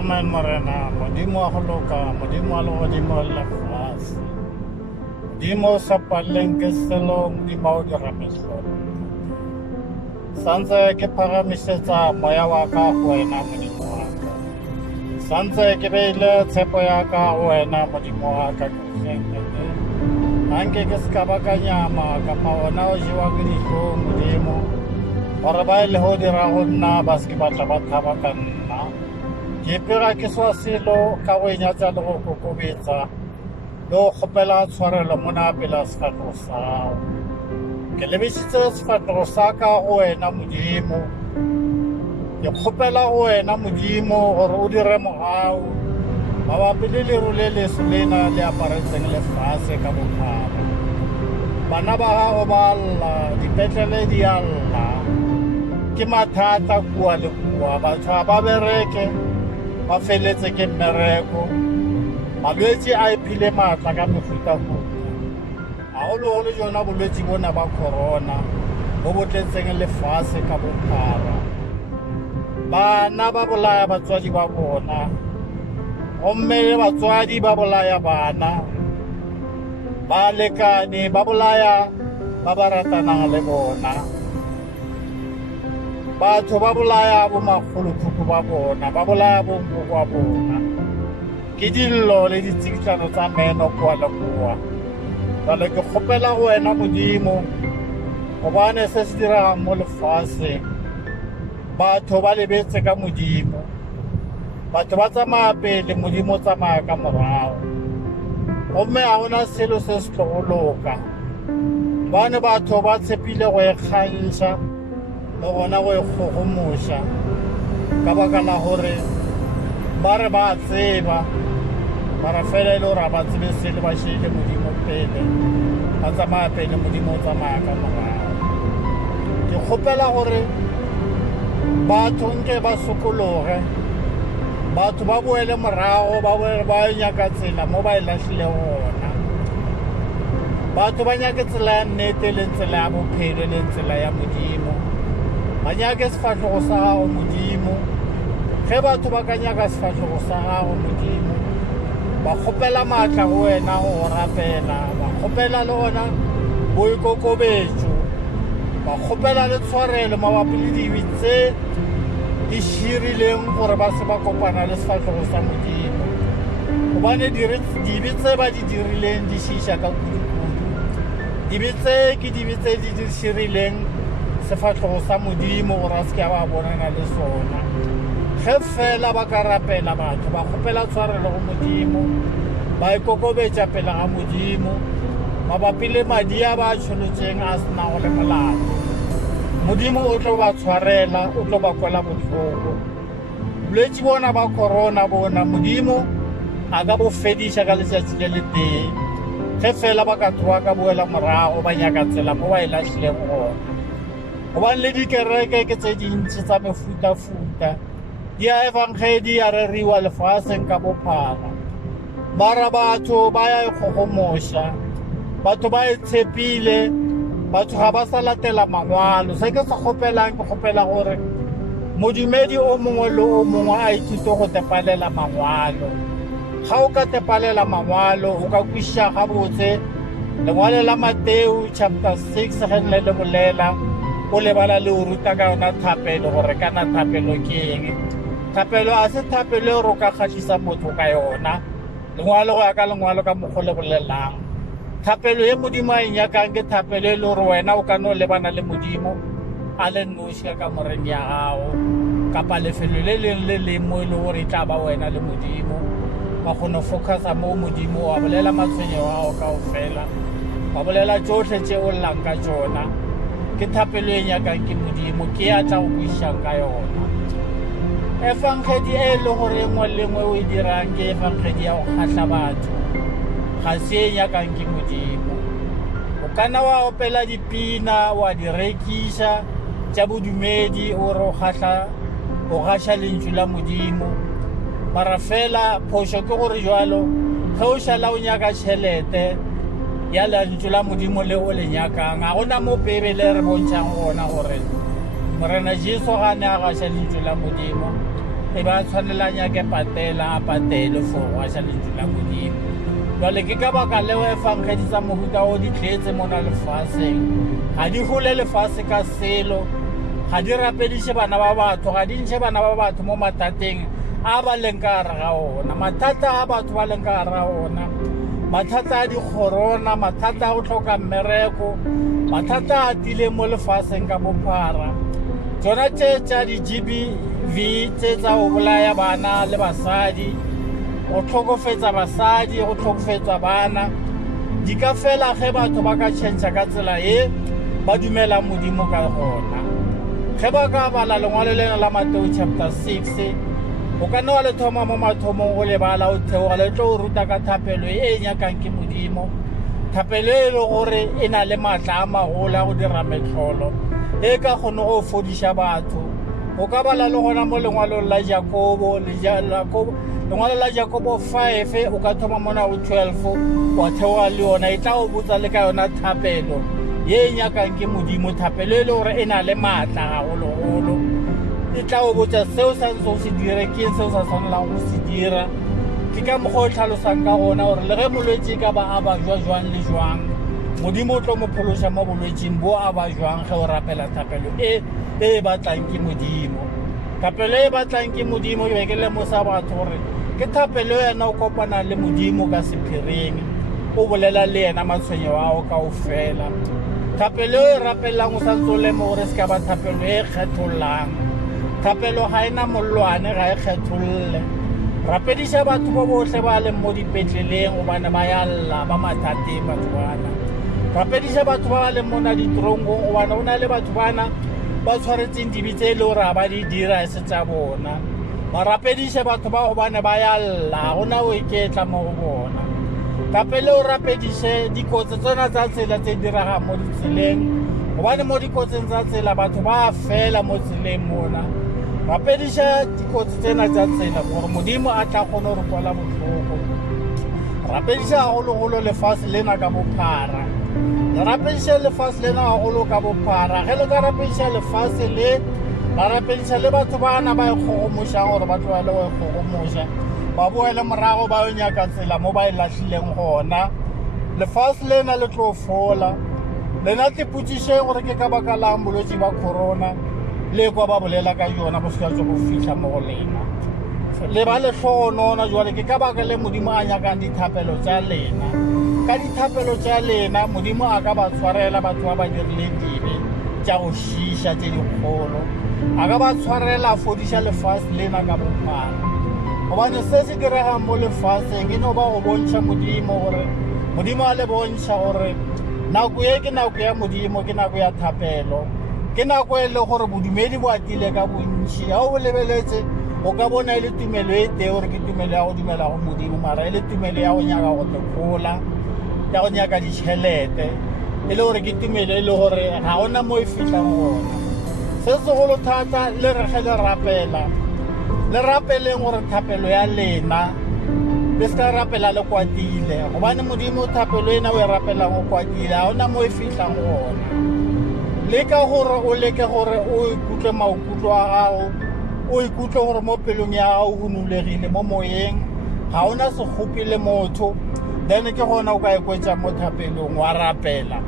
Amen Morena, Modimo Holoka, Modimo Alodimo Lafas, Dimo Sapalengeselong, Dimo Ramisco. Sansa ke paramiseta moya wa ka go wena modimo wa ka. Sansa ke beile tshepo ya ka go wena modimo wa ka kgengele. Anke ke ska bakanyama ka ona o jiwa ke dijo modimo. Gore ba ile ho dira go nna ba se batla ba thaba ka nna. Ke pega ke swa selo ka go nyatsa le go kokobetsa. Lo khopela tshwarelo mona pela sefatlo sa. Ke lebisitse sefatlo sa ka go wena modimo. Ke kgopela go wena modimo gore o dire mogao mabapi le leru le leso lena le aparetseng lefase ka bophara. Bana ba gago ba lla, dipetlele di a lla. Ke mathata kua le kua, batho ga ba bereke ba feletse ke mmereko. Malwetse a iphile maatla ka mefuta-futa. Haholo-holo jona bolwetse bona ba corona bo botletseng lefase ka bophara. Bana ba bolaya batswadi ba bona, gomme batswadi ba bolaya bana, balekane ba bolaya ba ba ratanang le bona, batho ba bolaya bo magolothuto ba bona, ba bolaya bo nkoko wa bona. Ke dillo le ditsikitlano tsa meno kua le kua. Jale ke kgopela go wena modimo gobane se se diragang mo lefase. Batho ba lebetse ka modimo, batho ba tsamaya pele, modimo o tsamaya ka morago. Gomme ga gona selo se se tlo go loka. Bane batho ba tshepile go ekgantšha le gona go ekgogomoša ka baka la gore ba re ba tseba, ba re fela e le gore ga ba tsebe sele ba šeile modimo pele, ba tsamaya pele, modimo o tsamaya ka morago. Ke kgopela gore batho nke ba sokologe, batho ba boele morago, ba nyaka tsela mo ba e lahlile gona. Batho ba nyake tsela ya nnete le tsela ya bophelo le tsela ya modimo. Ba nyake sefatlogo sa gago modimo. Ge batho ba ka nyaka sefatlogo sa gago modimo, ba kgopela maatla go wena go rapela, ba kgopela le gona boikokobetšo, ba kgopela le tshwarelo mabapi le dibi tse di širileng gore ba se ba kopana le sefatlogo sa modimo. Gobane dibi tse ba di dirileng di šiša ka kudu-kudu. Dibi tse ke dibi tse di širileng sefatlogo sa modimo gore a se ke ba bonana le sona. Ge fela ba ka rapela batho, ba kgopela tshwarelo go modimo, ba ikokobetša pele ga modimo mabapi le madi a ba tšholotseng a senago le molato. Modimo o tlo ba tshwarela, o tlo ba kwela bohloko. Bolwetse bona ba corona bona modimo a ka bo fediša ka letšatši le le tee. Ge fela ba ka tloga ka boela morago ba nyaka tsela mo ba e lahlileng gona. Gobane le dikereke ke tse dintši tsa mefuta-futa di a evangeli a reriwa lefaseng ka bophara. Bara batho ba ya ikgogomoša, batho ba e tshepile, batho ga ba sa latela mangwalo. Se ke se kgopelang, ke kgopela gore modumedi o mongwe le o mongwe a ithute go tepalela mangwalo. Ga o ka tepalela mangwalo, o ka kwešiša gabotse lengwalo la Mateo chapter 6 ge nle le bolela o lebala le o ruta ka yona thapelo gore kana thapelo ke eng. Thapelo a se thapelo e ro ka kgatlhisa motho ka yona, lengwalo go ya ka lengwalo ka mokgwa le bolelang. Thapelo ye modimo a e nyakang ke thapelo e le gore wena o ka no lebana le modimo a le noši ka moreng ya gago, kapa lefelo le leng le leng mo e le gore e tla ba wena le modimo. Ba kgone focusa mo modimo, wa bolela matshwenyego a gago kaofela, wa bolela tsotlhe tše o llang ka tšona. Ke thapelo e nyakang ke modimo, ke ya tla go kwešišang ka yona. Evangeli e le gore engwe le engwe o e dirang ke evangeli ya go kgatlha batho, ga se e nyakang ke modimo. O kana wa opela dipina, wa di rekiša tša bodumedi o re o gaša lentšu la modimo. Mara fela phošo ke gore jalo ge o šala o nyaka tšhelete ya lentšu la modimo le o le nyakang, ga gona mo Bibele re bontšhang gona gore morena Jesu ga ne a gaša lentšu la modimo e ba tshwanela nyake patela a patele for go asha lentswe la modimo jwale ke ka baka leo e fang kgedi tsa mohuta o di tletse mona lefaseng ga di gole lefase ka selo ga di rapediše bana ba batho ga di ntshe bana ba batho mo mathateng a ba leng ka gare ga ona mathata a batho ba leng ka gare ga ona mathata a dikgorona mathata a go tlhoka mmereko mathata a tile mo lefaseng ka bophara tsona tše tša di-GBV tše tsa go bolaya bana le basadi go tlhokofetsa basadi go tlhokofetsa bana di ka fela ge batho ba ka tšhentšha ka tsela e ba dumela modimo ka gona ge ba ka bala lengwalo lena la Mateo chapter 6 o ka nna wa le thoma mo mathomong go lebala o theoga le tlo o ruta ka thapelo e nyakang ke modimo thapelo e le gore e na le maatla a magolo a go dira metlholo e ka kgone go fodiša batho o ka bala le gona mo lengwalong la Jakobo lengwalo la Jakobo 5 o ka thoma mona go 12 wa theoga le yona e tla go botsa le ka yona thapelo ye nyakang ke modimo thapelo e le gore e na le maatla gagologolo e tla go botsa seo sa ntse o se dire ke seo sa tshwanelang go se dira ke ka mokgwa o tlhalosang ka gona gore le ge molwetse ka ba a ba jwang le jwang modimo o tlo mo phološa mo bolwetseng bo a ba jwang ge o rapela thapelo e batlang ke modimo thapelo e batlang ke modimo ke be ke lemosa batho gore ke thapelo yena o kopana le modimo ka sephiring o bolela le yena matshwenyo ao ka o fela thapelo e rapelang o santse o lemo gore se ka ba thapelo e kgethollang thapelo ga ena mollwane ga e kgetholle rapediša batho bo botlhe ba leng mo dipetleleng gobane ba ya lla ba mathateng batho bana rapediša batho ba ba leng mona ditorongong gobane go na le batho bana ba tshwaretseng dibi tse e le gore ga ba di dira e se tsa bona ba rapediše batho ba gobane ba ya lla go na o iketla mo go bona gape le o rapediše dikotsi tsona tsa tsela tse diragang mo ditseleng gobane mo dikotsing tsa tsela batho ba fela mo tseleng mona rapediša dikotsi tsena tsa tsela gore modimo a tla kgone gore kwala botlhoko rapediša gagologolo lefase lena ka bophara le rapediša lefase lena gagolo ka bophara ge le ka rapediša lefase le la rapediša le batho bana ba e kgogomošang gore ba tloele go e kgogomoša ba boele morago ba yo nyaka tsela mo ba e latlhileng gona lefase lena le tlo fola lena tepotšišeng gore ke ka baka lang bolwetse ba corona le kwa ba bolela ka yona bo seka tso go fitlha mo go lena le ba le tlhogonona jwale ke ka baka le modimo a nyakang dithapelo tša lena ka dithapelo tša lena modimo a ka ba tshwarela batho ba ba dirileng dibe tša go šiša tše dikgolo a ka ba tshwarela a fodiša lefase lena ka bophara gobane se se diregang mo lefaseng e no ba go bontšha modimo gore modimo a le bontšha gore nako e ke nako ya modimo ke nako ya thapelo ke nako e le gore bodumedi bo atile ka bontši ga o bo lebeletse o ka bona e le tumelo e tee gore ke tumelo ya go dumela go modimo mara e le tumelo ya go nyaka go lekgola ya go nyaka ditšhelete e le gore ke tumelo e le gore ga gona mo e fitlhang gona se segolo thata le re ge le rapeleng gore thapelo ya lena le se ka rapela le kwatile gobane modimo thapelo ena o e rapelang o kwatile ga gona mo e fitlhang gona le ka gore o leke gore o ikutlwe maikutlo a gago o ikutlwe gore mo pelong ya gago go nulegile mo moyeng ga ona sekgopi le motho then ke gona o ka ekwetša mo thapelong wa rapela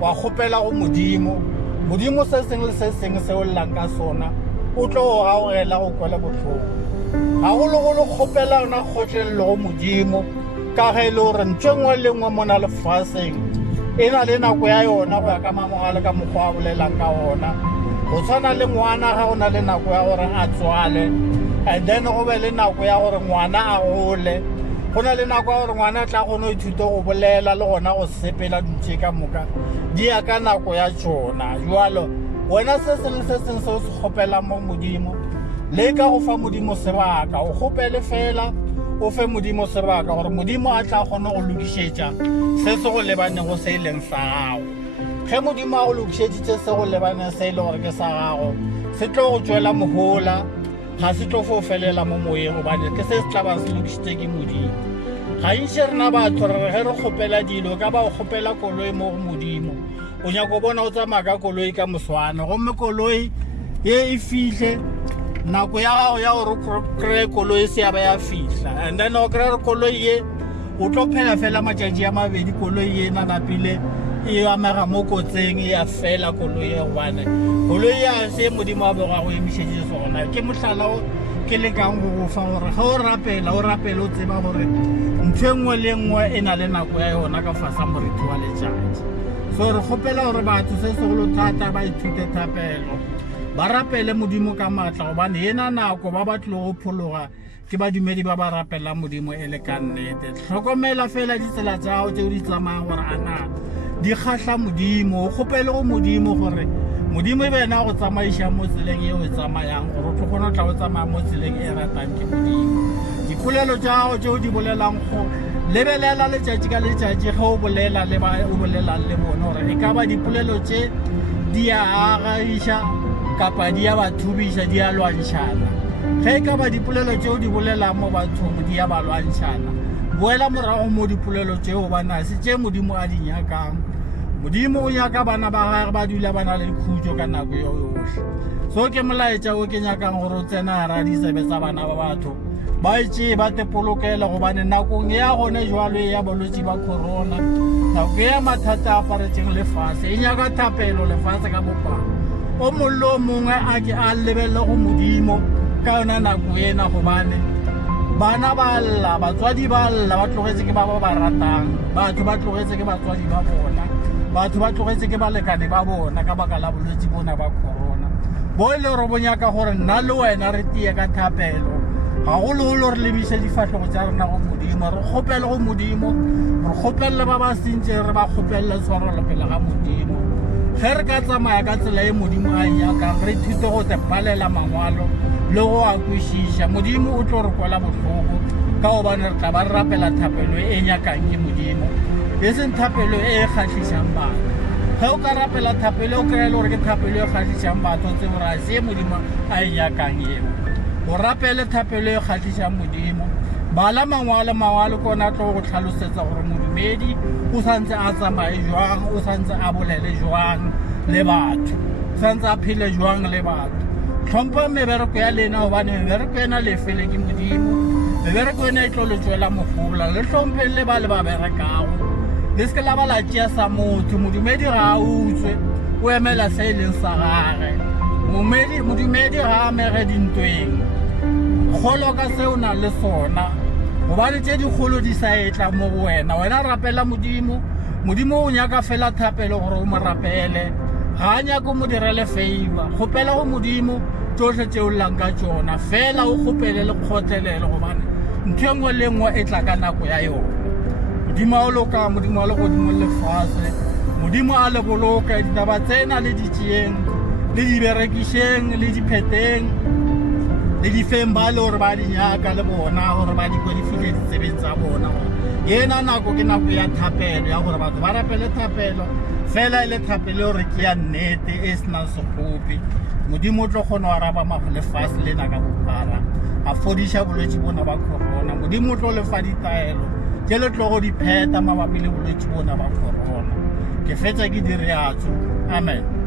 wa kgopela go modimo se sengwe le se sengwe se o llang ka sona o tlo go gaogela go kwele botlhoko gagologolo kgopela yona kgotlelelo go modimo ka ge e le gore ntho nngwe le nngwe mona lefaseng e na le nako ya yona go ya ka mamogale ka mokgwa a bolelang ka ona go tshwana le ngwana ga o na le nako ya gore a tswale and then go be le nako ya gore ngwana a gole go na le nako ya gore ngwana tla kgone go ithuta go bolela le gona go sepela dintše ka moka di ya ka nako ya tsona jalo wena se sengwe se sengwe se o se kgopelang mo modimo le ka go fa modimo sebaka o kgopele fela o fe modimo sebaka gore modimo a tla kgone go lokišetša se se go lebaneng go se e leng sa gago ge modimo a go lokišeditše se go lebaneng se e le gore ke sa gago se tlo go tšwela mogola ga se tlo fo felela mo moyeng gobane ke se se tla ba se lokišitše ke modimo ga ntše rena batho re ge re kgopela dilo ka ba o kgopela koloi mo go modimo o nyaka o bona o tsamaya ka koloi ka moswane gomme koloi ye e fihle nako ya gago ya gore kry koloi se ya ba ya fihla, and then o kry re koloi ye o tlo phela fela matšatši a mabedi koloi ye nanapile e amega mo kotseng e ya fela koloi ye gobane koloi ya se modimo a boga go emišeditše sona. Ke mohlala o ke lekang go go fa gore ga o rapela o tseba gore ntho e nngwe le nngwe e na le nako ya yona ka fasa moriti wa letšatši. So re kgopela gore batho se segolo thata ba ithute thapelo, ba rapele modimo ka maatla gobane ena nako ba batlile go phologa ke badumedi ba ba rapela modimo e le ka nnete. Tlhokomela fela ditsela tsa gago tseo di tsamayang gore ana di kgatlha modimo, o kgopele go modimo gore modimo e bena go tsamaiša mo tseleng e o e tsamayang gore o tlo kgona o tla o tsamaya mo tseleng e ratang ke modimo. Dipolelo tša gago tseo di bolelang go lebelela letšatši ka letšatši ge o bolelang le bone gore e ka ba dipolelo tše di a agaiša kapa di a ba thubiša, di a lwantšhana. Ge e ka ba dipolelo tšeo di bolelang mo bathong di a ba lwantšhana, boela morago mo dipolelo tšeo bana se tše modimo a di nyakang. Modimo o nyaka bana ba gage ba dula ba na le khutšo ka nako yo yohle. So ke molaetša o ke nyakang gore o tsena gara disebe tsa bana ba batho ba itše ba te polokela gobane nakong ya gone jwalo ya bolwetši ba corona, nako ya mathata a aparetšeng lefase e nyaka thapelo lefase ka bophara. O mollo o mongwe a ke a lebelele go modimo ka yona nako ena gobane bana ba lla, batswadi ba lla, ba tlogetse ke ba ba ratang, batho ba tlogetse ke batswadi ba bona, batho ba tlogetse ke balekane ba bona ka baka la bolwetši bona ba corona. Bo e le gore bo nyaka gore nna le wena re tie ka thapelo, gagologolo re lebiše difahlogo tša rena go modimo, re kgopele go modimo, re kgopelele ba ba sentše, re ba kgopelele tshwarelo pele ga modimo. Ge re ka tsamaya ka tsela e modimo a nyakang, re ithute go tepalela mangwalo le go a kwešiša, modimo o tlo re kwela bohloko ka gobane re tla ba re rapela thapelo e nyakang ke modimo, e seng thapelo e kgatlhišang batho. Ge o ka rapela thapelo o kry-ele gore ke thapelo e kgatlhišang batho tse gore a se modimo a e nyakang eo. O rapele thapelo e kgatlhišang modimo, bala mangwalo kona tlo go tlhalosetsa gore modumedi o santse a tsamaye jwang, o santse a bolele jwang le batho, o santse a phele jwang le batho. Tlhompha mebereko ya lena gobane mebereko ena le fele ke modimo, mebereko ena e tlo le tšwela mogola. Le tlhomphe le ba le ba berekago, le se ke la ba la tšea sa motho. Modumedi ga a utswe, o emela se e leng sa gage. Modumedi ga a amege dintweng, kgolo ka se o na le sona gobane tše dikgolo di sa etla mo go wena. Wena rapela modimo, modimo o nyaka fela thapelo gore o mo rapele, ga a nyaka o mo direle favor. Kgopela go modimo tsohle tšeo llang ka tšona, fela o kgopele le kgotlelele gobane ntho engwe le engwe e tla ka nako ya yona. Modimo a o loka, modimo a le godimo lefase, modimo a le boloka ditaba tsena le di tšeeng le di berekišeng le di pheteng le di feng ba le gore ba di nyaka le bona gore ba di di fihle ditsebeng tsa bona. Ena nako ke nako ya thapelo ya gore batho ba rapele thapelo, fela e le thapelo gore ke ya nnete e senang sekgopi. Modimo o tlo kgona wa raba lefase lena ka bophara, a fodiša bolwetši bona ba corona. Modimo o tlo lefa ditaelo tše le tlo go di pheta mabapi le bolwetši bona ba corona. Ke fetša ke di reatso. Amen.